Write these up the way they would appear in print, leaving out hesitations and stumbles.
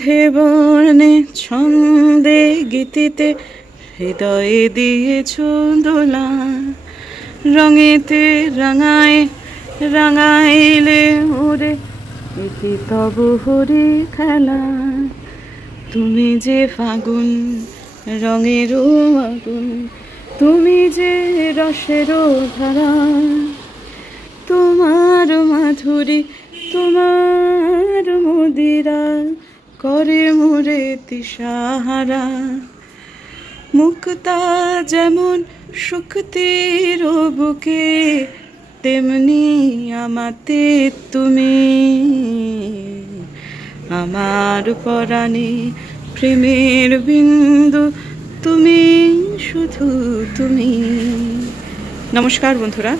গন্ধে বর্ণে ছন্দে গীতিতে হৃদয়ে দিয়েছ দোলা, রঙেতে রাঙায় রাঙাইলে ওরে এটি তব হরি খেলা। তুমি যে ফাগুন রঙের আগুন, তুমি যে রসের ধারা, তোমার মাধুরী তোমার মদিরা করে মোরে দিশাহারা। মুক্তা যেমন শক্তির বুকে, তেমনি আমাতে তুমি, আমার পরাণে প্রেমের বিন্দু তুমি, শুধু তুমি। নমস্কার বন্ধুরা,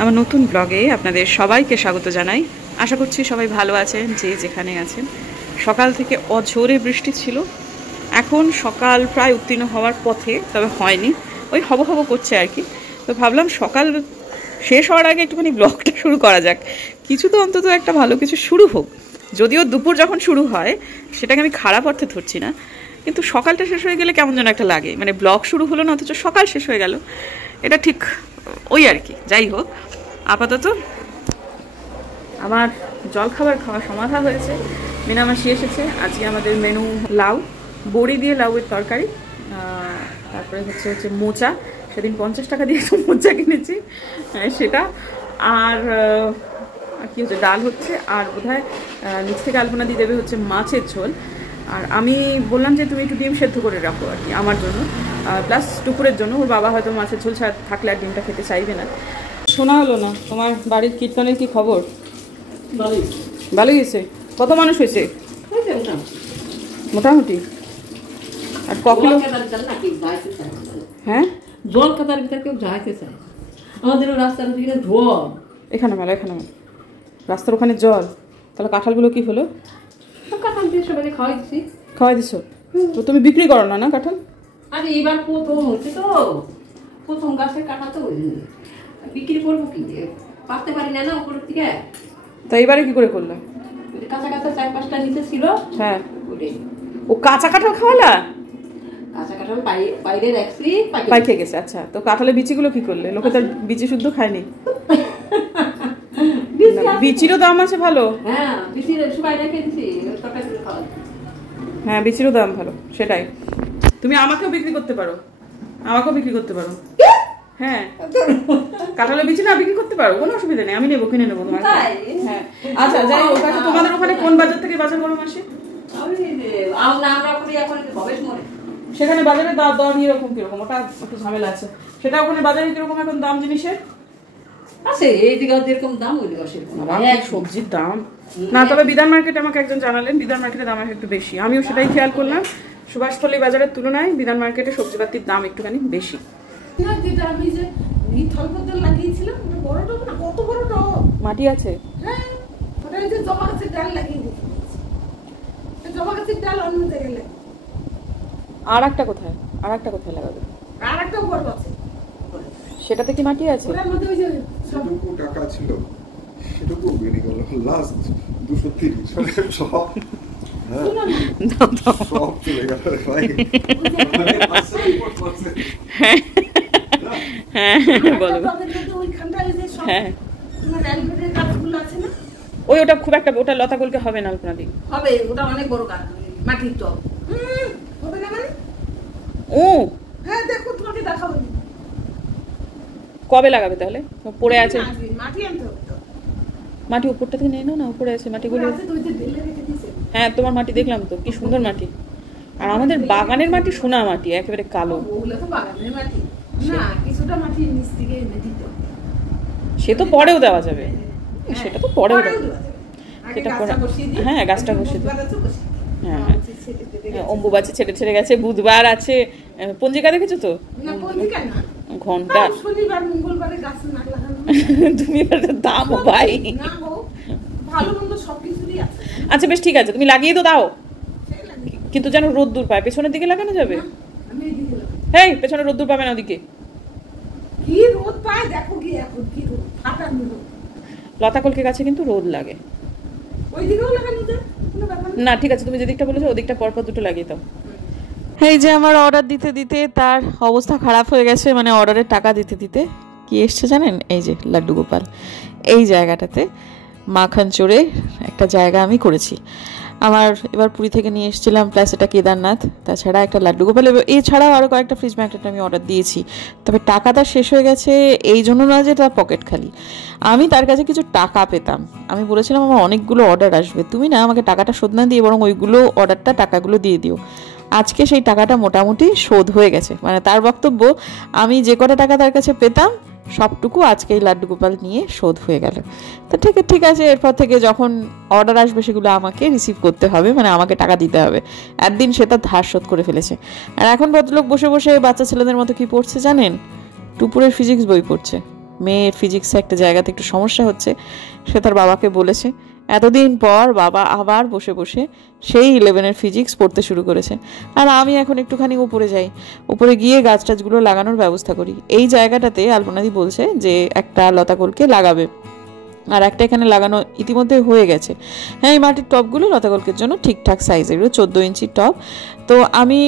আমার নতুন ব্লগে আপনাদের সবাইকে স্বাগত জানাই। আশা করছি সবাই ভালো আছেন, যে যেখানে আছেন। সকাল থেকে অঝোরে বৃষ্টি ছিল, এখন সকাল প্রায় উত্তীর্ণ হওয়ার পথে, তবে হয়নি, ওই হব হব করছে আর কি। তো ভাবলাম সকাল শেষ হওয়ার আগে একটুখানি ব্লগটা শুরু করা যাক, কিছু তো অন্তত একটা ভালো কিছু শুরু হোক। যদিও দুপুর যখন শুরু হয় সেটাকে আমি খারাপ অর্থে ধরছি না, কিন্তু সকালটা শেষ হয়ে গেলে কেমন যেন একটা লাগে, মানে ব্লগ শুরু হলো না অথচ সকাল শেষ হয়ে গেল, এটা ঠিক ওই আর কি। যাই হোক, আপাতত আমার জলখাবার খাওয়া সমাধা হয়েছে। মিনামাসি এসেছে, আজকে আমাদের মেনু লাউ, বড়ি দিয়ে লাউয়ের তরকারি, তারপরে হচ্ছে মোচা, সেদিন 50 টাকা দিয়ে একটু মোচা কিনেছি সেটা, আর কি হচ্ছে ডাল হচ্ছে, আর বোধহয় নিচ থেকে আলপনা দিয়ে দেবে হচ্ছে মাছের ঝোল। আর আমি বললাম যে তুমি একটু ডিম সেদ্ধ করে রাখো আর কি আমার জন্য, প্লাস দুপুরের জন্য। ওর বাবা হয়তো মাছের ঝোল ছাড়া থাকলে আর ডিমটা খেতে চাইবে না। শোনা হলো না তোমার বাড়ির কীর্তনের কি খবর? ভালোই হয়েছে। কত মানুষ হয়েছে? মোটামুটি। আর কখনো হ্যাঁ জল কাতার ভিতরে কেউ যাইতে চায়, আমাদেরও রাস্তার দিকে জল, এখানে মেলা, এখানে মেলা রাস্তার ওখানে জল। তাহলে কাঁঠালগুলো কি হলো? কাঁঠাল দিয়ে সবাই খাওয়াইছি। খাওয়াই দিছো তো? তুমি বিক্রি করো না না কাঁঠাল? আরে এবার প্রথম হচ্ছে তো, প্রথম গাছের কাঁঠাল তো বিক্রি করবো কি, পারতে পারি না না উপরের দিকে। তা এবারে কি করে করলে? কাঁচা কাঁচা 4-5টা নিচে ছিল। হ্যাঁ, ও কাঁচা কাঁঠাল খাওয়ালা? কাঁচা কাঁঠাল বাইরে রাখছি, পাই খেয়ে গেছে। আচ্ছা, তো কাঁঠালের বিচিগুলো কি করলে? লোকে তার বিচি শুদ্ধ খায়নি। বিচিরও দাম আছে ভালো। হ্যাঁ, বিচির সবাই রেখে দিছি, হ্যাঁ বিচিরও দাম ভালো, সেটাই। তুমি আমাকেও বিক্রি করতে পারো, আমাকেও বিক্রি করতে পারো। হ্যাঁ, কাঁঠালের বিচি না বিক্রি করতে পারো, কোনো অসুবিধা নেই, আমি নেবো, কিনে নেবো তোমার। হ্যাঁ আচ্ছা, যাই হোক। আচ্ছা, তোমাদের ওখানে কোন বাজার থেকে বাজার করো মাসে? সেখানে বাজারে দর এরকম কিরকম? ওটা একটু ঝামেলা আছে। সেটা ওখানে বাজারে কিরকম এখন দাম জিনিসের? আছে এই দিকে যেরকম দাম ওই দিকে সেরকম। সবজির দাম না, তবে বিধান মার্কেটে আমাকে একজন জানালেন বিধান মার্কেটের দাম একটু বেশি। আমিও সেটাই খেয়াল করলাম, সুভাষপল্লী বাজারের তুলনায় বিধান মার্কেটে সবজিপাতির দাম একটুখানি বেশি। যেটা আমি যে থলপত্র লাগিয়েছিলাম, বড় টব না, কত বড় টব, মাটি আছে। হ্যাঁ, ওটা যে জবা গাছের ডাল লাগিয়ে দিয়েছি। জবা গাছের ডাল অন্য জায়গায় লাগে। আর একটা কোথায় লাগাবে? আর একটা বড় আছে, সেটাতে কি মাটি আছে? ওটার মধ্যে ওই যে সেটুকু টাকা ছিল, সেটুকু বেরিয়ে গেল। লাস্ট 230 সব, হ্যাঁ সব চলে গেল ভাই। হ্যাঁ বলো। হ্যাঁ, ওই ওটা খুব একটা, ওটা লতা গুলকে হবে না আলপনা দিন হবে, ওটা অনেক বড় গাছ, মাটির টব হবে না মানে। ও হ্যাঁ, দেখো তোমাকে দেখাবো। কবে লাগাবে তাহলে? পড়ে আছে মাটি আনতে হবে তো। মাটি উপরটা থেকে নিয়ে নাও না, উপরে আছে মাটিগুলো। হ্যাঁ, তোমার মাটি দেখলাম তো, কি সুন্দর মাটি। আর আমাদের বাগানের মাটি সোনা মাটি, একেবারে কালো। ওগুলো তো বাগানের মাটি না, কিছুটা মাটি নিচ থেকে এনে দিতে হবে। সে তো পরেও দেওয়া যাবে, সেটা তো পরেও দেওয়া যাবে। সেটা পরে, হ্যাঁ গাছটা বসিয়ে দিই। হ্যাঁ হ্যাঁ, অম্বুবাচী ছেড়ে গেছে, বুধবার আছে। পঞ্জিকা দেখেছো তো? না, পঞ্জিকা না, ঘন্টা। শনিবার মঙ্গলবারে গাছ না লাগানো। তুমি দাও ভাই, না গো, ভালো মন্দ সবকিছুরই আছে। আচ্ছা বেশ ঠিক আছে, তুমি লাগিয়ে তো দাও, কিন্তু যেন রোদ্দুর পায়। পেছনের দিকে লাগানো যাবে? আমি এইদিকে লাগাবো। হেই, পেছনে রোদ্দুর পাবে না ওদিকে। কি রোদ পায় দেখো, কি এখন কি রোদ, ফাটানো রোদ। লতা কলকে গাছে কিন্তু রোদ লাগে। ওইদিকেও লাগানো যায়। কোনো ব্যাপার না। না ঠিক আছে, তুমি যেদিকটা বলেছো ওদিকটা পরপর দুটো লাগিয়ে দাও। এই যে আমার অর্ডার দিতে দিতে তার অবস্থা খারাপ হয়ে গেছে, মানে অর্ডারের টাকা দিতে দিতে কি এসছে জানেন, এই যে লাড্ডু গোপাল। এই জায়গাটাতে মাখন চড়ে একটা জায়গা আমি করেছি আমার, এবার পুরী থেকে নিয়ে এসেছিলাম, প্লাস এটা কেদারনাথ, তাছাড়া একটা লাড্ডু গোপাল, এছাড়াও আরও কয়েকটা ফ্রিজ ম্যাগনেট আমি অর্ডার দিয়েছি। তবে টাকাটা শেষ হয়ে গেছে এই জন্য না যে তার পকেট খালি, আমি তার কাছে কিছু টাকা পেতাম। আমি বলেছিলাম আমার অনেকগুলো অর্ডার আসবে, তুমি না আমাকে টাকাটা শোধ না দিয়ে বরং ওইগুলো অর্ডারটা টাকাগুলো দিয়ে দিও। আজকে সেই টাকাটা মোটামুটি শোধ হয়ে গেছে, মানে তার বক্তব্য আমি যে কটা টাকা তার কাছে পেতাম সবটুকু আজকে এই লাড্ডু গোপাল নিয়ে শোধ হয়ে গেল। তো ঠিক আছে, এরপর থেকে যখন অর্ডার আসবে সেগুলো আমাকে রিসিভ করতে হবে, মানে আমাকে টাকা দিতে হবে। একদিন সে তার ধার শোধ করে ফেলেছে। আর এখন ভদ্রলোক বসে বসে বাচ্চা ছেলেদের মতো কি পড়ছে জানেন, টুপুরের ফিজিক্স বই পড়ছে। মেয়ের ফিজিক্সে একটা জায়গাতে একটু সমস্যা হচ্ছে, সে তার বাবাকে বলেছে। এতদিন পর বাবা আবার বসে বসে সেই 11-এর ফিজিক্স পড়তে শুরু করেছে। আর আমি এখন একটুখানি উপরে যাই, উপরে গিয়ে গাছ টাছগুলো লাগানোর ব্যবস্থা করি। এই জায়গাটাতে আলপনাদি বলছে যে একটা লতাকলকে লাগাবে, আর একটা এখানে লাগানো ইতিমধ্যে হয়ে গেছে। হ্যাঁ, এই মাটির টবগুলো লতাকলকের জন্য ঠিকঠাক সাইজের, 14 ইঞ্চির টব। তো আমি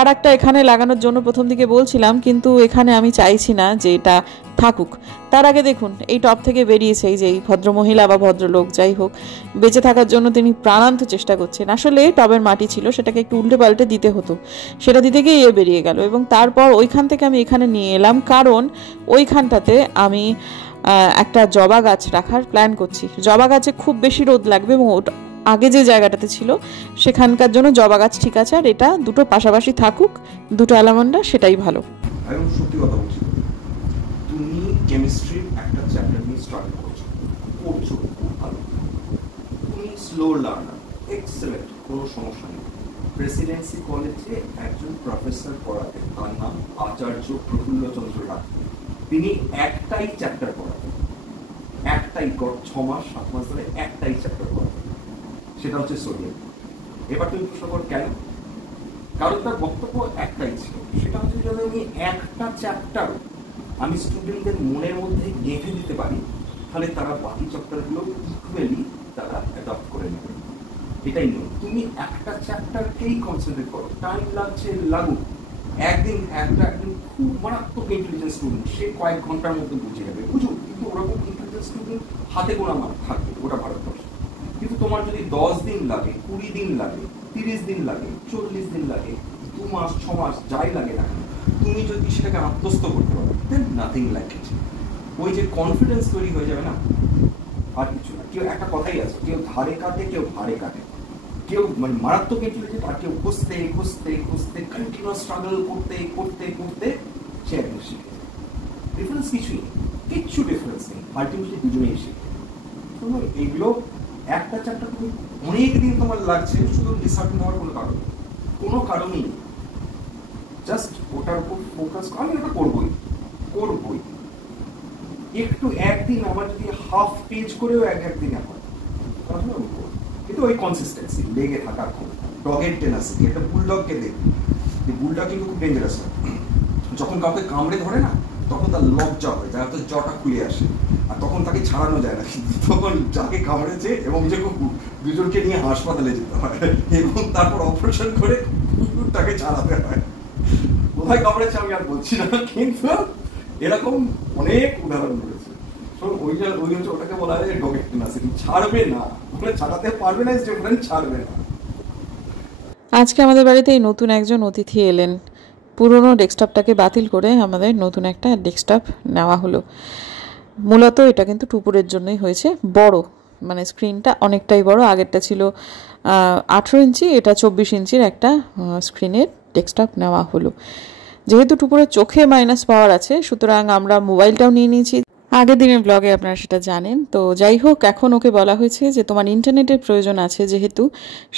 আর একটা এখানে লাগানোর জন্য প্রথম দিকে বলছিলাম, কিন্তু এখানে আমি চাইছি না যে এটা থাকুক। তার আগে দেখুন এই টব থেকে বেরিয়েছে এই যে এই ভদ্রমহিলা বা ভদ্রলোক, যাই হোক, বেঁচে থাকার জন্য তিনি প্রাণান্ত চেষ্টা করছেন। আসলে টবের মাটি ছিল, সেটাকে একটু উল্টে পাল্টে দিতে হতো, সেটা দিতে গিয়ে এ বেরিয়ে গেল। এবং তারপর ওইখান থেকে আমি এখানে নিয়ে এলাম, কারণ ওইখানটাতে আমি একটা জবা গাছ রাখার প্ল্যান করছি। জবা গাছে খুব বেশি রোদ লাগবে, এবং আগে যে জায়গাটাতে ছিল সেখানকার জন্য জবা গাছ ঠিক আছে, আর এটা দুটো পাশাপাশি থাকুক, দুটো অ্যালামন্ডা, সেটাই ভালো। আমি সত্যি কথা বলছি, তুমি কেমিস্ট্রির একটা চ্যাপ্টার নিয়ে স্টার্ট করছো খুব ভালো, তুমি স্লো লার্নার, এক্সেলেন্ট, কোনো সমস্যা নেই। প্রেসিডেন্সি কলেজে একজন প্রফেসর পড়াতেন, তার নাম আচার্য প্রফুল্লচন্দ্র রায়। তিনি একটাই চ্যাপ্টার পড়াতেন, একটাই 6 মাস 7 মাস ধরে একটাই চ্যাপ্টার পড়াতেন, সেটা হচ্ছে সোডিয়াম। এবার তুমি প্রশ্ন কর কেন? কারণ তার বক্তব্য একটাই ছিল, সেটা হচ্ছে যদি আমি একটা চ্যাপ্টার আমি স্টুডেন্টদের মনের মধ্যে গেঁথে দিতে পারি, তাহলে তারা বাকি চ্যাপ্টারগুলো ইকুয়ালি তারা অ্যাডপ্ট করে নেবে। এটাই নয়, তুমি একটা চ্যাপ্টারকেই কনসেন্ট্রেট করো, টাইম লাগছে লাগুক। একদিন খুব মারাত্মক ইন্টেলিজেন্ট স্টুডেন্ট, সে কয়েক ঘন্টার মধ্যে বুঝে যাবে, বুঝুক। কিন্তু ওরকম ইন্টেলিজেন্ট স্টুডেন্ট হাতে গোনা থাকবে গোটা ভারতবর্ষে। কিন্তু তোমার যদি 10 দিন লাগে, 20 দিন লাগে, 30 দিন লাগে, 40 দিন লাগে, 2 মাস 6 মাস যাই লাগে না, তুমি যদি সেটাকে আত্মস্থ করতে পারো, দেন নাথিং লাইক ইট। ওই যে কনফিডেন্স তৈরি হয়ে যাবে না, আর কিছু না। কেউ একটা কথাই আছে, কেউ ধারে কাটে, কেউ ভারে কাটে, কেউ মানে মারাত্মক ইন্টেলিজেন্ট, আর কেউ খুঁজতে খুঁজতে খুঁজতে কন্টিনিউয়াস স্ট্রাগল করতে করতে করতে সে একদম শিখে। ডিফারেন্স কিছুই নেই, কিচ্ছু ডিফারেন্স নেই, আলটিমেটলি দুজনেই শিখে। এইগুলো একটা চ্যাপ্টার তুমি অনেক দিন তোমার লাগছে, শুধু ডিসঅ্যাপয়েন্ট হওয়ার কোনো কারণই নেই। জাস্ট ওটার উপর ফোকাস, আমি ওটা করবই। একটু একদিন আমার যদি হাফ পেজ করেও একদিনে হয়, তাহলে আমি করবো। কিন্তু ওই কনসিস্টেন্সি, লেগে থাকার ক্ষমতা, ডগের টেনাসিটি। একটা বুলডগকে দেখি, বুলডগ কিন্তু খুব ডেঞ্জারাস হয়। যখন কাউকে কামড়ে ধরে না, তখন তার লজ্জা হয়, যার তো জটা খুলে আসে, আর তখন তাকে ছাড়ানো যায় না। তখন যাকে কামড়েছে এবং যে কুকুর, দুজনকে নিয়ে হাসপাতালে যেতে হয়, এবং তারপর অপারেশন করে কুকুরটাকে ছাড়াতে হয়। কোথায় কামড়েছে আমি আর বলছি না, কিন্তু এরকম অনেক উদাহরণ রয়েছে। ওই হচ্ছে ওটাকে বলা হয় ডগের টেনাসিটি, ছাড়বে না, ওখানে ছাড়াতে পারবে না, যে ওখানে ছাড়বে না। আজকে আমাদের বাড়িতে এই নতুন একজন অতিথি এলেন। পুরনো ডেস্কটপটাকে বাতিল করে আমাদের নতুন একটা ডেস্কটপ নেওয়া হলো। মূলত এটা কিন্তু টুপুরের জন্যই হয়েছে, বড়, মানে স্ক্রিনটা অনেকটাই বড়। আগেরটা ছিল 18 ইঞ্চি, এটা 24 ইঞ্চির একটা স্ক্রিনের ডেস্কটপ নেওয়া হলো। যেহেতু টুপুরের চোখে মাইনাস পাওয়ার আছে, সুতরাং আমরা মোবাইলটাও নিয়ে নিয়েছি। আগের দিনের ব্লগে আপনারা সেটা জানেন। তো যাই হোক, এখন ওকে বলা হয়েছে যে তোমার ইন্টারনেটের প্রয়োজন আছে,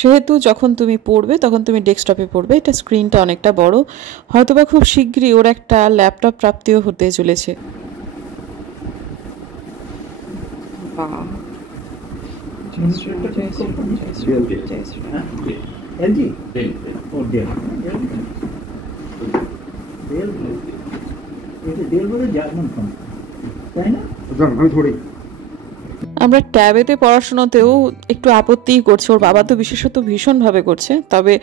সেহেতু যখন তুমি পড়বে তখন তুমি ডেস্কটপে পড়বে। এটা স্ক্রিনটা অনেকটা বড়, হয়তোবা খুব শীঘ্রই ওর একটা ল্যাপটপ প্রাপ্তিও হতে চলেছে। আমরা ট্যাবেতে পড়াশোনাতেও একটু আপত্তিই করছে, ওর বাবা তো বিশেষত ভীষণভাবে করছে। তবে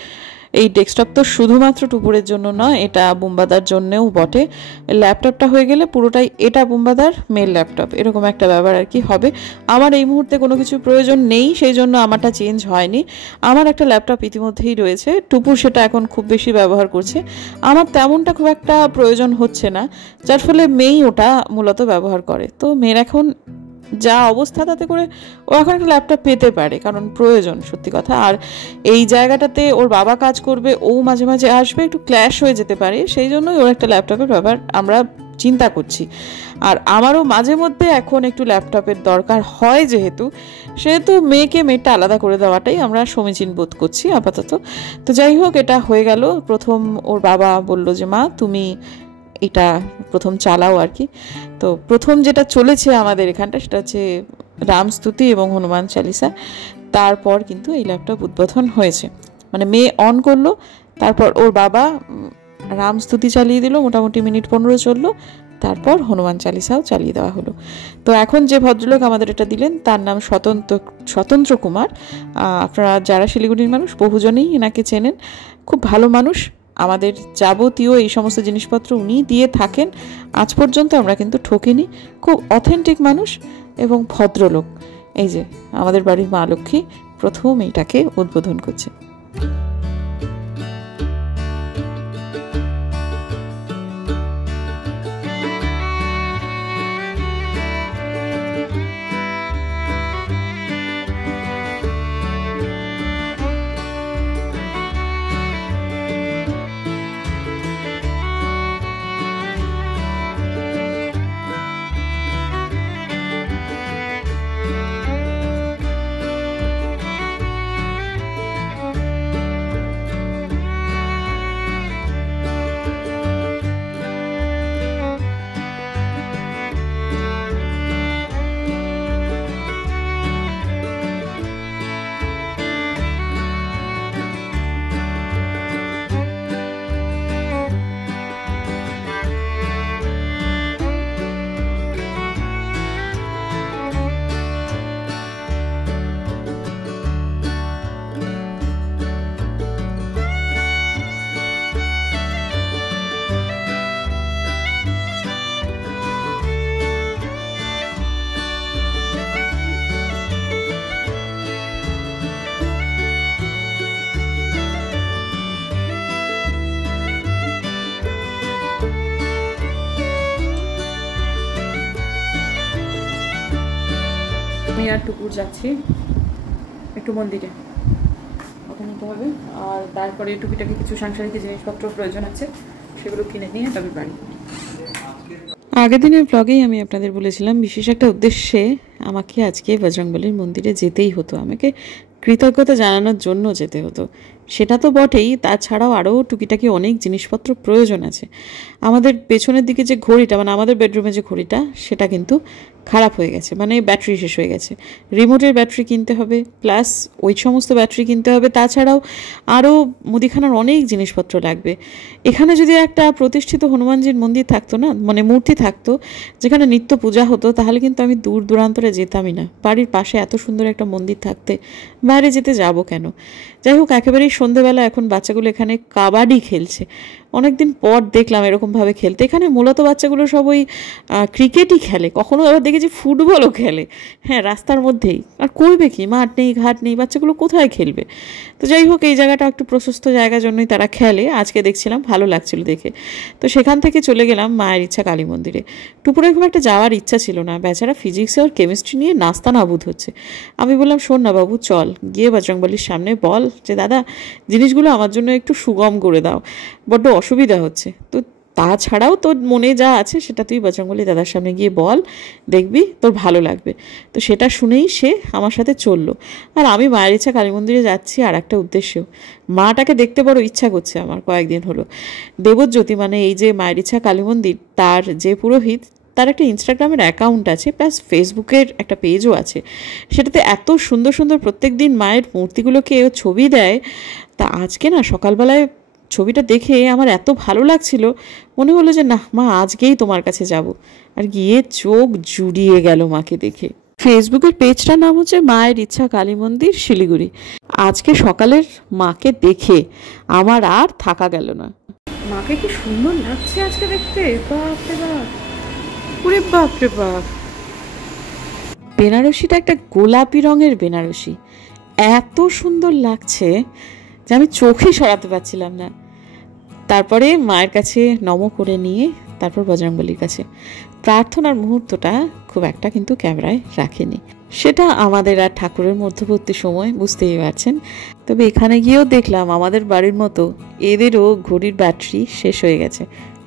এই ডেস্কটপ তো শুধুমাত্র টুপুরের জন্য নয়, এটা বুম্বাদার জন্যেও বটে। ল্যাপটপটা হয়ে গেলে পুরোটাই এটা বুম্বাদার মেল ল্যাপটপ, এরকম একটা ব্যাপার আর কি হবে। আমার এই মুহূর্তে কোনো কিছু প্রয়োজন নেই, সেই জন্য আমারটা চেঞ্জ হয়নি। আমার একটা ল্যাপটপ ইতিমধ্যেই রয়েছে, টুপুর সেটা এখন খুব বেশি ব্যবহার করছে। আমার তেমনটা খুব একটা প্রয়োজন হচ্ছে না, যার ফলে মেয়েই ওটা মূলত ব্যবহার করে। তো মেয়ের এখন যা অবস্থা, তাতে করে ও এখন একটা ল্যাপটপ পেতে পারে, কারণ প্রয়োজন সত্যি কথা। আর এই জায়গাটাতে ওর বাবা কাজ করবে, ও মাঝে মাঝে আসবে, একটু ক্ল্যাশ হয়ে যেতে পারে, সেই জন্যই ওর একটা ল্যাপটপের ব্যাপার আমরা চিন্তা করছি। আর আমারও মাঝে মধ্যে এখন একটু ল্যাপটপের দরকার হয়, সেহেতু মেয়েটা আলাদা করে দেওয়াটাই আমরা সমীচীন বোধ করছি আপাতত। তো যাই হোক, এটা হয়ে গেল। প্রথম ওর বাবা বলল যে মা তুমি এটা প্রথম চালাও আর কি। তো প্রথম যেটা চলেছে আমাদের এখানটা সেটা হচ্ছে রামস্তুতি এবং হনুমান চালিসা। তারপর কিন্তু এই ল্যাপটপ উদ্বোধন হয়েছে, মানে মেয়ে অন করলো, তারপর ওর বাবা রামস্তুতি চালিয়ে দিল, মোটামুটি মিনিট 15 চললো, তারপর হনুমান চালিসাও চালিয়ে দেওয়া হলো। তো এখন যে ভদ্রলোক আমাদের এটা দিলেন তার নাম স্বতন্ত্র কুমার। আপনারা যারা শিলিগুড়ির মানুষ বহুজনেই এনাকে চেনেন, খুব ভালো মানুষ। আমাদের যাবতীয় এই সমস্ত জিনিসপত্র উনি দিয়ে থাকেন, আজ পর্যন্ত আমরা কিন্তু ঠকিনি। খুব অথেন্টিক মানুষ এবং ভদ্রলোক। এই যে আমাদের বাড়ির মা লক্ষ্মী প্রথম এইটাকে উদ্বোধন করছে। আমি আর টুকুর যাচ্ছি একটু মন্দিরে, ওখানে নিতে হবে। আর তারপরে টুকিটাকে কিছু সাংসারিক জিনিসপত্র প্রয়োজন আছে, সেগুলো কিনে নিয়ে তবে বাড়ি। আগের দিনের ব্লগেই আমি আপনাদের বলেছিলাম বিশেষ একটা উদ্দেশ্যে আমাকে আজকে বজরংবলীর মন্দিরে যেতেই হতো, আমাকে কৃতজ্ঞতা জানানোর জন্য যেতে হতো। সেটা তো বটেই, তাছাড়াও আরও টুকিটাকি অনেক জিনিসপত্র প্রয়োজন আছে। আমাদের পেছনের দিকে যে ঘড়িটা, মানে আমাদের বেডরুমে যে ঘড়িটা, সেটা কিন্তু খারাপ হয়ে গেছে, মানে ব্যাটারি শেষ হয়ে গেছে। রিমোটের ব্যাটারি কিনতে হবে, প্লাস ওই সমস্ত ব্যাটারি কিনতে হবে। তাছাড়াও আরও মুদিখানার অনেক জিনিসপত্র লাগবে। এখানে যদি একটা প্রতিষ্ঠিত হনুমানজির মন্দির থাকতো না, মানে মূর্তি থাকতো, যেখানে নিত্য পূজা হতো, তাহলে কিন্তু আমি দূর দূরান্তরে যেতামই না। বাড়ির পাশে এত সুন্দর একটা মন্দির থাকতে বাইরে যেতে যাব কেন? যাই হোক, একেবারেই সন্ধেবেলা এখন বাচ্চাগুলো এখানে কাবাডি খেলছে। অনেকদিন পর দেখলাম এরকমভাবে খেলতে। এখানে মূলত বাচ্চাগুলো সব ওই ক্রিকেটই খেলে, কখনো আবার দেখেছি ফুটবলও খেলে। হ্যাঁ, রাস্তার মধ্যেই। আর করবে কি, মাঠ নেই, ঘাট নেই, বাচ্চাগুলো কোথায় খেলবে? তো যাই হোক, এই জায়গাটা একটু প্রশস্ত জায়গার জন্যই তারা খেলে। আজকে দেখছিলাম ভালো লাগছিল দেখে, তো সেখান থেকে চলে গেলাম মায়ের ইচ্ছা কালী মন্দিরে। টুপুরে খুব একটা যাওয়ার ইচ্ছা ছিল না, বেচারা ফিজিক্স আর কেমিস্ট্রি নিয়ে নাস্তা নাবুদ হচ্ছে। আমি বললাম শোন না বাবু, চল গিয়ে বজরংবলীর সামনে বল যে দাদা জিনিসগুলো আমার জন্য একটু সুগম করে দাও, বড্ড অসুবিধা হচ্ছে। তো তাছাড়াও তোর মনে যা আছে সেটা তুই বজরংবলী দাদার সামনে গিয়ে বল, দেখবি তোর ভালো লাগবে। তো সেটা শুনেই সে আমার সাথে চললো। আর আমি মায়ের ইচ্ছা কালী মন্দিরে যাচ্ছি আর একটা উদ্দেশ্যেও, মাটাকে দেখতে বড় ইচ্ছা করছে আমার কয়েকদিন হলো। দেবজ্যোতি, মানে এই যে মায়ের ইচ্ছা কালী মন্দির, তার যে পুরোহিত, তার একটা ইনস্টাগ্রামের অ্যাকাউন্ট আছে, প্লাস ফেসবুকের একটা পেজও আছে। সেটাতে এত সুন্দর সুন্দর প্রত্যেক দিন মায়ের মূর্তিগুলোকে ছবি দেয়। তা আজকে না সকালবেলায় ছবিটা দেখে আমার এত ভালো লাগছিল, মনে হলো যে না মা, আজকেই তোমার কাছে যাব। আর গিয়ে চোখ জুড়িয়ে গেল মাকে দেখে। ফেসবুকের পেজটার নাম হচ্ছে মায়ের ইচ্ছা কালী মন্দির শিলিগুড়ি। আজকে সকালের মাকে দেখে আমার আর থাকা গেল না। মাকে কি সুন্দর লাগছে আজকে দেখতে, বাপরে বাপ, ওরে বাপরে বাপ। বেনারসিটা একটা গোলাপি রঙের বেনারসি, এত সুন্দর লাগছে যে আমি চোখে সরাতে পারছিলাম না। তারপরে মায়ের কাছে নম করে নিয়ে তারপর বজরংবলীর কাছে। প্রার্থনার মুহূর্তটা খুব একটা কিন্তু ক্যামেরায় রাখেনি, সেটা আমাদের আর ঠাকুরের মধ্যবর্তী সময়, বুঝতেই পারছেন। তবে এখানে গিয়েও দেখলাম আমাদের বাড়ির মতো এদেরও ঘড়ির ব্যাটারি শেষ হয়ে গেছে,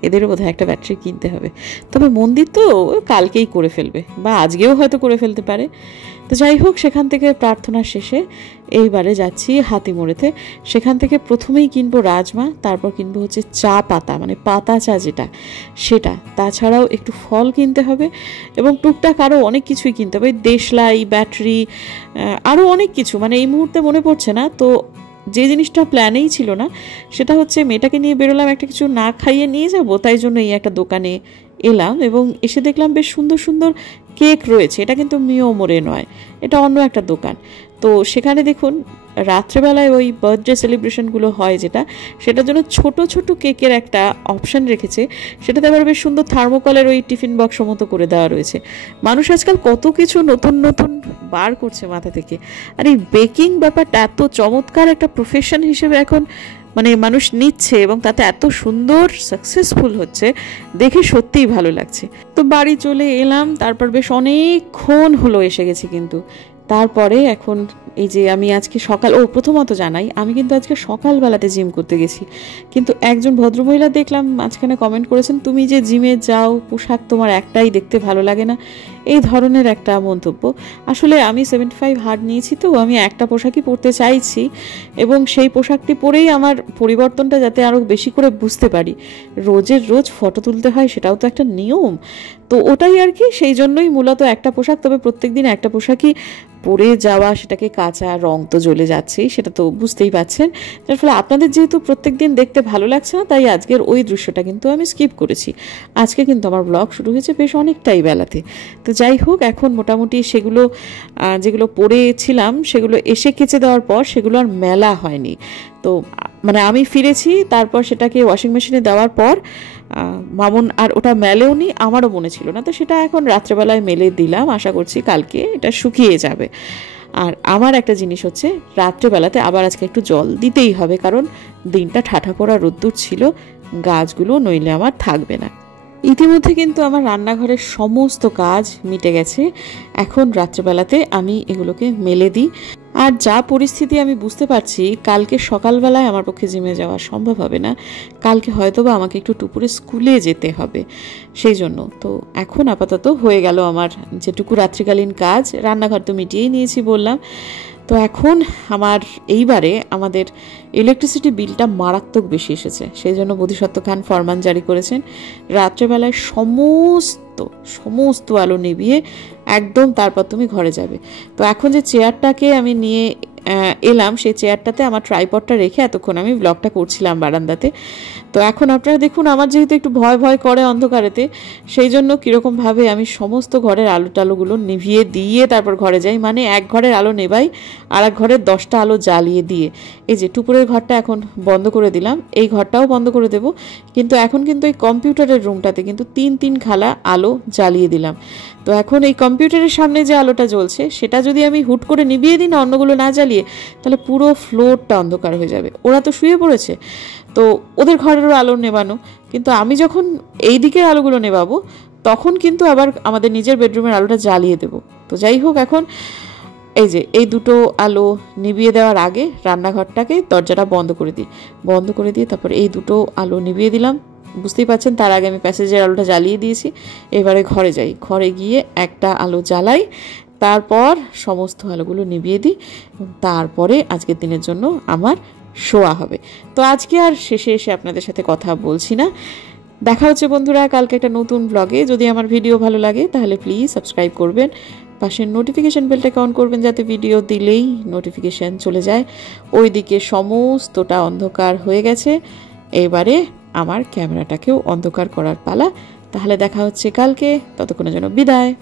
এদেরও বোধহয় একটা ব্যাটারি কিনতে হবে। তবে মন্দির তো কালকেই করে ফেলবে বা আজকেও হয়তো করে ফেলতে পারে। তো যাই হোক, সেখান থেকে প্রার্থনা শেষে এইবারে যাচ্ছি হাতিমোড়েতে। সেখান থেকে প্রথমেই কিনবো রাজমা, তারপর কিনবো হচ্ছে চা পাতা, মানে পাতা চা যেটা, সেটা। তাছাড়াও একটু ফল কিনতে হবে এবং টুকটাক আরও অনেক কিছুই কিনতে হবে, দেশলাই, ব্যাটারি, আরও অনেক কিছু, মানে এই মুহূর্তে মনে পড়ছে না। তো যে জিনিসটা প্ল্যানেই ছিল না সেটা হচ্ছে মেয়েটাকে নিয়ে বেরোলাম, একটা কিছু না খাইয়ে নিয়ে যাব, তাই জন্য এই একটা দোকানে এলাম এবং এসে দেখলাম বেশ সুন্দর সুন্দর কেক রয়েছে। এটা কিন্তু মিওমোরে নয়, এটা অন্য একটা দোকান। তো সেখানে দেখুন রাত্রেবেলায় ওই বার্থডে সেলিব্রেশনগুলো হয় যেটা, সেটার জন্য ছোট ছোট কেকের একটা অপশান রেখেছে। সেটাতে আবার বেশ সুন্দর থার্মোকলের ওই টিফিন বক্স মতো করে দেওয়া রয়েছে। মানুষ আজকাল কত কিছু নতুন নতুন বার করছে মাথা থেকে। আর এই বেকিং ব্যাপারটা এত চমৎকার একটা প্রফেশন হিসেবে এখন মানে মানুষ নিচ্ছে এবং তাতে এত সুন্দর সাকসেসফুল হচ্ছে, দেখে সত্যিই ভালো লাগছে। তো বাড়ি চলে এলাম, তারপর বেশ অনেকক্ষণ হলো এসে গেছি। কিন্তু তারপরে এখন এই যে আমি আজকে প্রথমত জানাই, আমি কিন্তু আজকে সকালবেলাতে জিম করতে গেছি। কিন্তু একজন ভদ্রমহিলা দেখলাম মাঝখানে কমেন্ট করেছেন, তুমি যে জিমে যাও পোশাক তোমার একটাই, দেখতে ভালো লাগে না, এই ধরনের একটা মন্তব্য। আসলে আমি 75 হার্ড নিয়েছি, তো আমি একটা পোশাকই পরতে চাইছি এবং সেই পোশাকটি পরেই আমার পরিবর্তনটা যাতে আরও বেশি করে বুঝতে পারি। রোজের রোজ ফটো তুলতে হয়, সেটাও তো একটা নিয়ম। তো ওটাই আর কি, সেই জন্যই মূলত একটা পোশাক। তবে প্রত্যেক দিন একটা পোশাকই পরে যাওয়া, সেটাকে কাঁচা, রং তো জ্বলে যাচ্ছেই, সেটা তো বুঝতেই পারছেন। যার ফলে আপনাদের যেহেতু প্রত্যেক দিন দেখতে ভালো লাগছে না, তাই আজকের ওই দৃশ্যটা কিন্তু আমি স্কিপ করেছি। আজকে কিন্তু আমার ব্লগ শুরু হয়েছে বেশ অনেকটাই বেলাতে। তো যাই হোক, এখন মোটামুটি সেগুলো যেগুলো পরেছিলাম সেগুলো এসে কেচে দেওয়ার পর সেগুলো আর মেলা হয়নি। তো মানে আমি ফিরেছি, তারপর সেটাকে ওয়াশিং মেশিনে দেওয়ার পর মামুন আর ওটা মেলেও নি, আমারও মনে ছিল না। তো সেটা এখন রাত্রেবেলায় মেলে দিলাম, আশা করছি কালকে এটা শুকিয়ে যাবে। আর আমার একটা জিনিস হচ্ছে, রাত্রেবেলাতে আবার আজকে একটু জল দিতেই হবে, কারণ দিনটা ঠাঠা পড়া রোদ্দুর ছিল, গাছগুলো নইলে আমার থাকবে না। ইতিমধ্যে কিন্তু আমার রান্নাঘরের সমস্ত কাজ মিটে গেছে। এখন রাত্রেবেলাতে আমি এগুলোকে মেলে দিই। আর যা পরিস্থিতি আমি বুঝতে পারছি, কালকে সকালবেলায় আমার পক্ষে জিমে যাওয়া সম্ভব হবে না। কালকে হয়তো বা আমাকে একটু দুপুরে স্কুলে যেতে হবে, সেই জন্য। তো এখন আপাতত হয়ে গেল আমার যেটুকু রাত্রিকালীন কাজ, রান্নাঘর তো মিটিয়েই নিয়েছি বললাম। তো এখন আমার এইবারে আমাদের ইলেকট্রিসিটি বিলটা মারাত্মক বেশি এসেছে, সেই জন্য বোধিসত্ত্ব খান ফরমান জারি করেছেন রাত্রেবেলায় সমস্ত আলো নিভিয়ে একদম তারপর তুমি ঘরে যাবে। তো এখন যে চেয়ারটাকে আমি নিয়ে এলাম, সেই চেয়ারটাতে আমার ট্রাইপডটা রেখে এতক্ষণ আমি ব্লগটা করছিলাম বারান্দাতে। তো এখন আপনারা দেখুন, আমার যেহেতু একটু ভয় ভয় করে অন্ধকারেতে, সেই জন্য কীরকমভাবে আমি সমস্ত ঘরের আলো টালোগুলো নিভিয়ে দিয়ে তারপর ঘরে যাই। মানে এক ঘরের আলো নেবাই, আর এক ঘরের 10টা আলো জ্বালিয়ে দিয়ে। এই যে টুপুরের ঘরটা এখন বন্ধ করে দিলাম, এই ঘরটাও বন্ধ করে দেব। কিন্তু এখন কিন্তু এই কম্পিউটারের রুমটাতে কিন্তু 3 খালা আলো জ্বালিয়ে দিলাম। তো এখন এই কম্পিউটারের সামনে যে আলোটা জ্বলছে, সেটা যদি আমি হুট করে নিভিয়ে দিই না, অন্যগুলো না জ্বালিয়ে, তাহলে পুরো ফ্লোরটা অন্ধকার হয়ে যাবে। ওরা তো শুয়ে পড়েছে, তো ওদের ঘরেরও আলো নেবানো, কিন্তু আমি যখন এই দিকের আলোগুলো নেবাবো, তখন কিন্তু আবার আমাদের নিজের বেডরুমের আলোটা জ্বালিয়ে দেব। তো যাই হোক, এখন এই যে এই দুটো আলো নিভিয়ে দেওয়ার আগে রান্নাঘরটাকে দরজাটা বন্ধ করে দিয়ে তারপর এই দুটো আলো নিভিয়ে দিলাম। বুঝতেই পারছেন, তার আগে আমি প্যাসেজের আলোটা জ্বালিয়ে দিয়েছি। এবারে ঘরে যাই, ঘরে গিয়ে একটা আলো জ্বালাই, তারপর সমস্ত আলোগুলো নিভিয়ে দিই, তারপরে আজকের দিনের জন্য আমার শোয়া হবে। তো আজকে আর শেষে এসে আপনাদের সাথে কথা বলছি না। দেখা হচ্ছে বন্ধুরা কালকে একটা নতুন ব্লগে। যদি আমার ভিডিও ভালো লাগে তাহলে প্লিজ সাবস্ক্রাইব করবেন, পাশের নোটিফিকেশান বেলটাকে অন করবেন, যাতে ভিডিও দিলেই নোটিফিকেশান চলে যায়। ওইদিকে সমস্তটা অন্ধকার হয়ে গেছে, এবারে আমার ক্যামেরাটাকেও অন্ধকার করার পালা। তাহলে দেখা হচ্ছে কালকে, ততক্ষণের জন্য বিদায়।